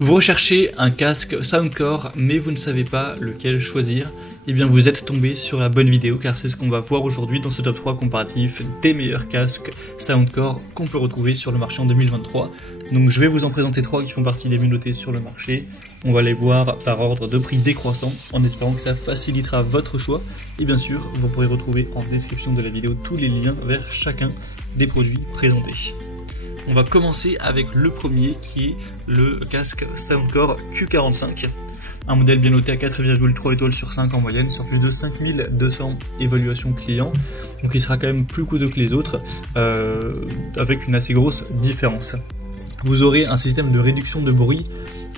Vous recherchez un casque Soundcore mais vous ne savez pas lequel choisir, eh bien vous êtes tombé sur la bonne vidéo car c'est ce qu'on va voir aujourd'hui dans ce top 3 comparatif des meilleurs casques Soundcore qu'on peut retrouver sur le marché en 2023. Donc je vais vous en présenter 3 qui font partie des mieux notés sur le marché. On va les voir par ordre de prix décroissant en espérant que ça facilitera votre choix. Et bien sûr, vous pourrez retrouver en description de la vidéo tous les liens vers chacun des produits présentés. On va commencer avec le premier qui est le casque Soundcore Q45. Un modèle bien noté à 4,3 étoiles sur 5 en moyenne sur plus de 5200 évaluations clients. Donc il sera quand même plus coûteux que les autres avec une assez grosse différence. Vous aurez un système de réduction de bruit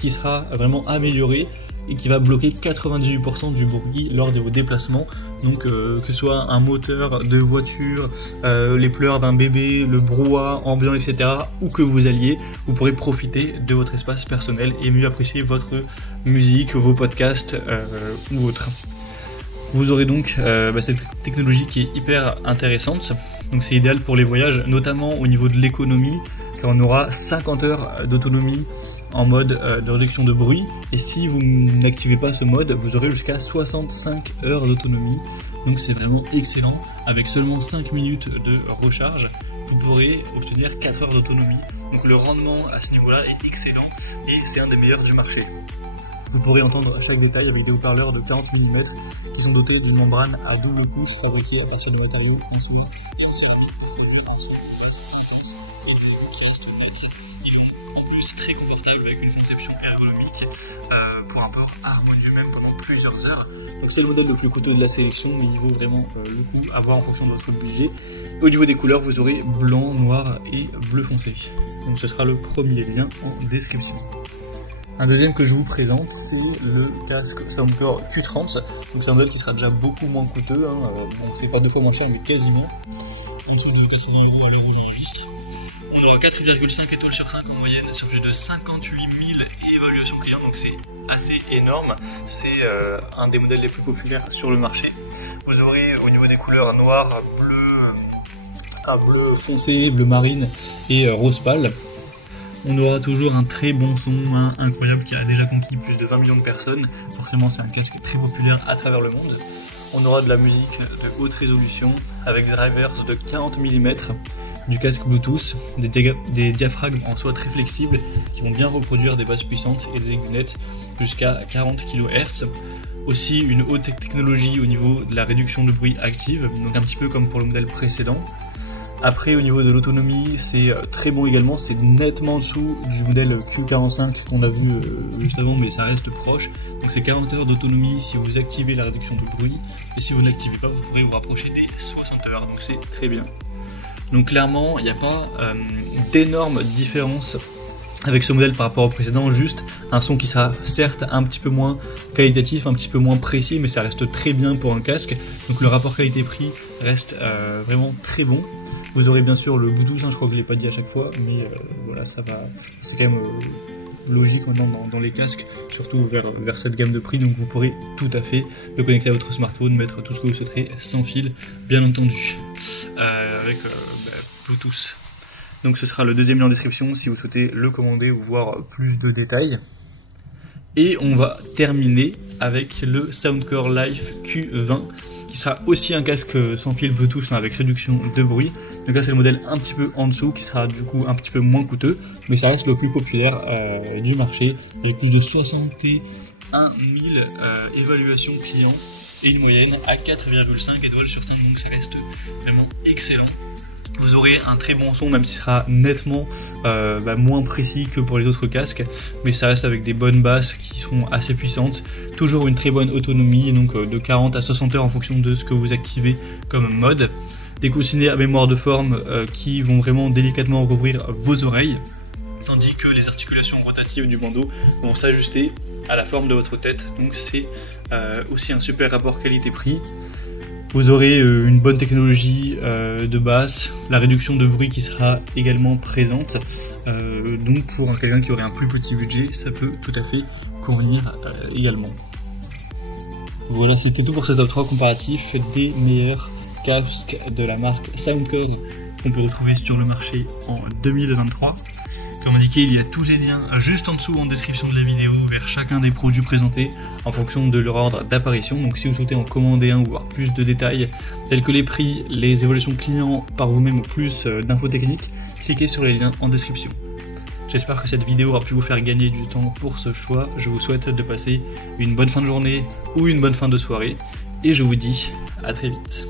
qui sera vraiment amélioré et qui va bloquer 98% du bruit lors de vos déplacements. Donc que ce soit un moteur de voiture, les pleurs d'un bébé, le brouhaha ambiant, etc. Où que vous alliez, vous pourrez profiter de votre espace personnel et mieux apprécier votre musique, vos podcasts ou autres. Vous aurez donc cette technologie qui est hyper intéressante. Donc c'est idéal pour les voyages, notamment au niveau de l'économie, car on aura 50 heures d'autonomie en mode de réduction de bruit, et si vous n'activez pas ce mode, vous aurez jusqu'à 65 heures d'autonomie, donc c'est vraiment excellent. Avec seulement 5 minutes de recharge, vous pourrez obtenir 4 heures d'autonomie, donc le rendement à ce niveau-là est excellent, et c'est un des meilleurs du marché. Vous pourrez entendre chaque détail avec des haut-parleurs de 40 mm qui sont dotés d'une membrane à double couche fabriquée à partir de matériaux insolents et en céramique. C'est très confortable avec une conception ergonomique pour un port harmonieux même pendant plusieurs heures. Donc c'est le modèle le plus coûteux de la sélection, mais il vaut vraiment le coup à voir en fonction de votre budget. Au niveau des couleurs, vous aurez blanc, noir et bleu foncé. Donc ce sera le premier lien en description. Un deuxième que je vous présente, c'est le casque Soundcore Q30. Donc c'est un modèle qui sera déjà beaucoup moins coûteux. Bon, c'est pas 2 fois moins cher, mais quasiment. En dessous de 80 € à l'euro j'enregistre. On aura 4,5 étoiles sur 5 en moyenne sur plus de 58 000 évaluations clients, donc c'est assez énorme. C'est un des modèles les plus populaires sur le marché. Vous aurez au niveau des couleurs noir, bleu foncé, bleu marine et rose pâle. On aura toujours un très bon son, incroyable, qui a déjà conquis plus de 20 millions de personnes. Forcément c'est un casque très populaire à travers le monde. On aura de la musique de haute résolution avec des drivers de 40 mm. Du casque Bluetooth, des diaphragmes en soie très flexibles qui vont bien reproduire des basses puissantes et des aiguillettes jusqu'à 40 kHz. Aussi une haute technologie au niveau de la réduction de bruit active, donc un petit peu comme pour le modèle précédent. Après au niveau de l'autonomie, c'est très bon également, c'est nettement en dessous du modèle Q45 qu'on a vu juste avant, mais ça reste proche. Donc c'est 40 heures d'autonomie si vous activez la réduction de bruit, et si vous ne l'activez pas, vous pourrez vous rapprocher des 60 heures, donc c'est très bien. Donc clairement, il n'y a pas d'énorme différence avec ce modèle par rapport au précédent, juste un son qui sera certes un petit peu moins qualitatif, un petit peu moins précis, mais ça reste très bien pour un casque. Donc le rapport qualité-prix reste vraiment très bon. Vous aurez bien sûr le Bluetooth, je crois que je ne l'ai pas dit à chaque fois, mais voilà, ça va, c'est quand même logique maintenant dans les casques, surtout vers cette gamme de prix, donc vous pourrez tout à fait le connecter à votre smartphone, mettre tout ce que vous souhaiterez sans fil, bien entendu, avec Bluetooth. Donc ce sera le deuxième lien en description si vous souhaitez le commander ou voir plus de détails. Et on va terminer avec le Soundcore Life Q20 qui sera aussi un casque sans fil Bluetooth avec réduction de bruit. Donc là c'est le modèle un petit peu en dessous qui sera du coup un petit peu moins coûteux, mais ça reste le plus populaire du marché avec plus de 61 000 évaluations clients et une moyenne à 4,5 étoiles sur 5, donc ça reste vraiment excellent. Vous aurez un très bon son, même s'il sera nettement moins précis que pour les autres casques, mais ça reste avec des bonnes basses qui seront assez puissantes. Toujours une très bonne autonomie, donc de 40 à 60 heures en fonction de ce que vous activez comme mode. Des coussinets à mémoire de forme qui vont vraiment délicatement recouvrir vos oreilles, tandis que les articulations rotatives du bandeau vont s'ajuster à la forme de votre tête, donc c'est aussi un super rapport qualité-prix. Vous aurez une bonne technologie de basse, la réduction de bruit qui sera également présente, donc pour quelqu'un qui aurait un plus petit budget, ça peut tout à fait convenir également. Voilà, c'était tout pour ce top 3 comparatif des meilleurs casques de la marque Soundcore qu'on peut retrouver sur le marché en 2023. Comme indiqué, il y a tous les liens juste en dessous en description de la vidéo vers chacun des produits présentés en fonction de leur ordre d'apparition. Donc si vous souhaitez en commander un ou voir plus de détails tels que les prix, les évaluations clients par vous-même ou plus d'infos techniques, cliquez sur les liens en description. J'espère que cette vidéo aura pu vous faire gagner du temps pour ce choix. Je vous souhaite de passer une bonne fin de journée ou une bonne fin de soirée et je vous dis à très vite.